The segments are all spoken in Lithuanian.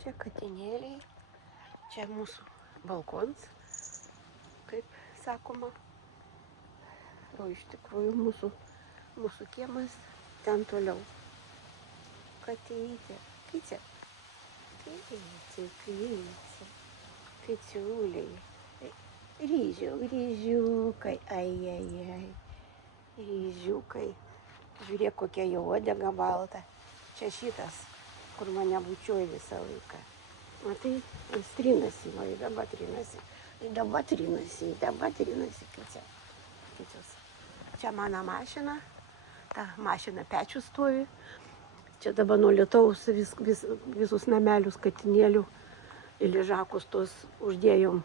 Čia katinėliai, čia mūsų balkons, kaip sakoma. O iš tikrųjų mūsų kiemas ten toliau. Katytė, kytė, kiciuliai, ryžiukai, ai, ryžiukai. Žiūrėk, kokia jo uodega balta. Čia šitas, kur mane bučiuoja visą laiką. Matai, jis trinasi, o ir dabar trinasi, kicius. Čia mano mašina, ta mašina pečių stovi. Čia dabar nuo lietaus visus namelius katinėlių ir ležakus tos uždėjom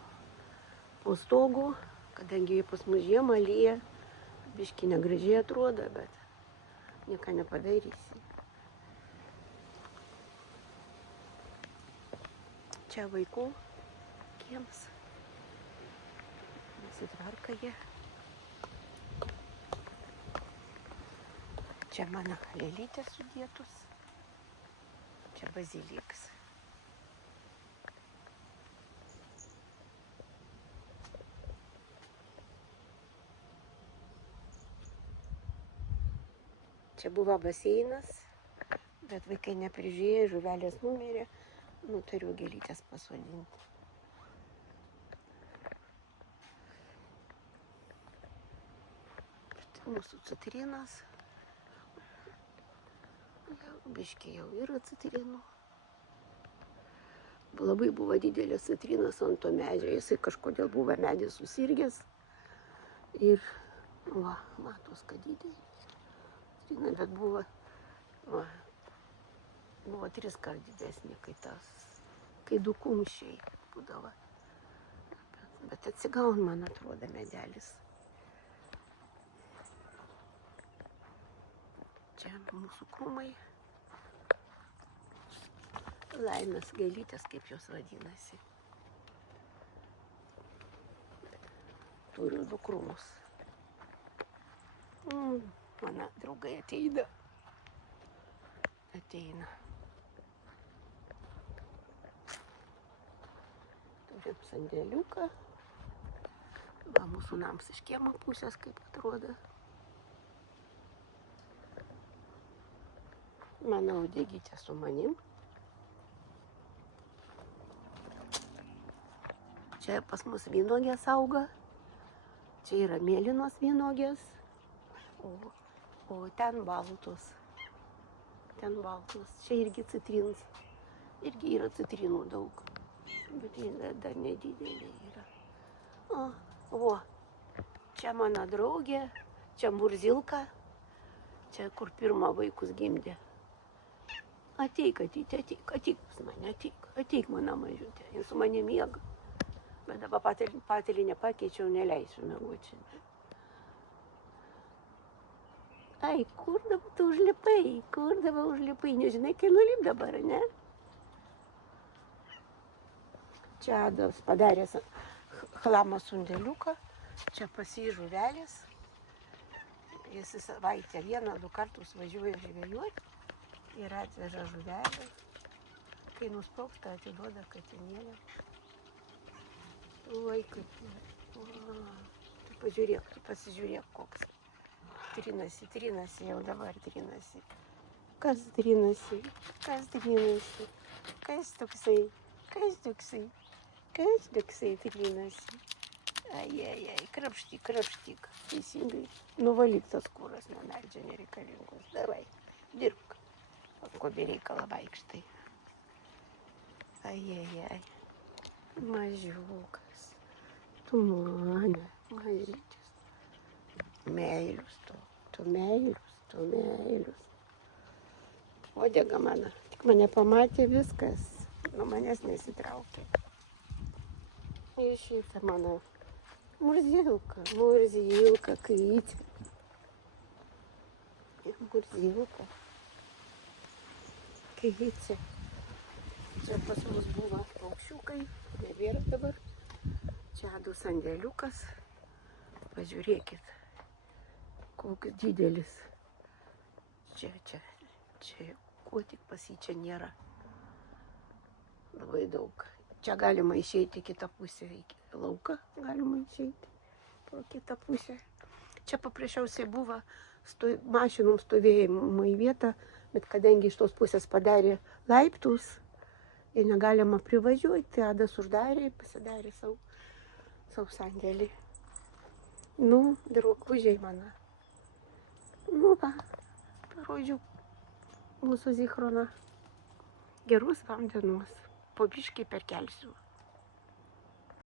po stogu, kadangi pas mus žiemą lyja, biški negražiai atrodo, bet nieko nepadarysi. Čia vaikų kiemas. Nesitvarka jie. Čia mano lėlytės sudėtus. Čia bazilikas. Čia buvo baseinas, bet vaikai neprižiūrėjo, žuvelės numirė, nutariau gėlytės pasodinti. Mūsų citrinas. Biškiai jau yra citrinų. Labai buvo didelis citrinas ant to medžio, jisai kažkodėl buvo medis susirgęs. Ir, matos, kad didelį. Bet buvo 3 kart didesnė, kai 2 kumščiai būdavo. Bet atsigaun, man atrodo, medelis. Čia mūsų krūmai. Laimės gėlytės, kaip jos vadinasi. Turiu 2 krūmus. Mano draugai ateina. Turim sandėliuką. Va, mūsų nams iš kiemo pusės, kaip atrodo. Mano uodegytė su manim. Čia pas mus vynuogės auga. Čia yra mėlynos vynuogės. O ten baltos. Čia irgi citrinas. Irgi yra citrinų daug. Bet jie dar nedidelė yra. Čia mano draugė. Čia Murzilka. Čia kur pirmą vaikus gimdė. Ateik pas mane, ateik mano mažiutė. Jis su manimi miega. Bet dabar patalį nepakeičiau, neleisiu miegoti. Ai, kur dabar tu užlipai? Nežinai, kai nulip dabar, ne? Čia Adas padaręs chlamo sandėliuką. Čia pas jį žuvelės. Jis į savaitę 1-2 kartus važiuoja žvejoti ir atveža žuvelę. Kai nusprogsta, atiduoda katinėlę. Oi, kaip. Tu pasižiūrėk, koks. Trinasi, jau dabar trinasi. Kas trinasi? Kas toksai? Kas trinasi? Ai, krapštyk. Teisingai. Nuvalyk tas kūras nuo medžio nereikalingos. Davai, dirbk. Ko be reikalo vaikštai. Ai. Mažiukas. Tu mane, mažytis. Meilius tu meilius. Uodega mano. Tik mane pamatė viskas. Nuo manęs nesitraukė. Ir šitą mano Murzilka, kaitė. Ir Murzilka. Kaitė. Čia pas mus buvo paukščiukai, nebėra dabar. Čia Adų sandėliukas. Pažiūrėkit, koks didelis. Čia, ko tik pas jį čia nėra. Labai daug. Čia galima išeiti į kitą pusę, į lauką galima išeiti pro kitą pusę. Čia paprasčiausiai buvo mašinom stovėjimo į vietą, bet kadangi iš tos pusės padarė laiptus ir negalima privažiuoti, tai Adas uždarė, pasidarė savo sandėlį. Nu, draugužiai mano. Nu, va, parodžiau mūsų Zichroną. Gerus vam dienos. Po biškį perkelsiu.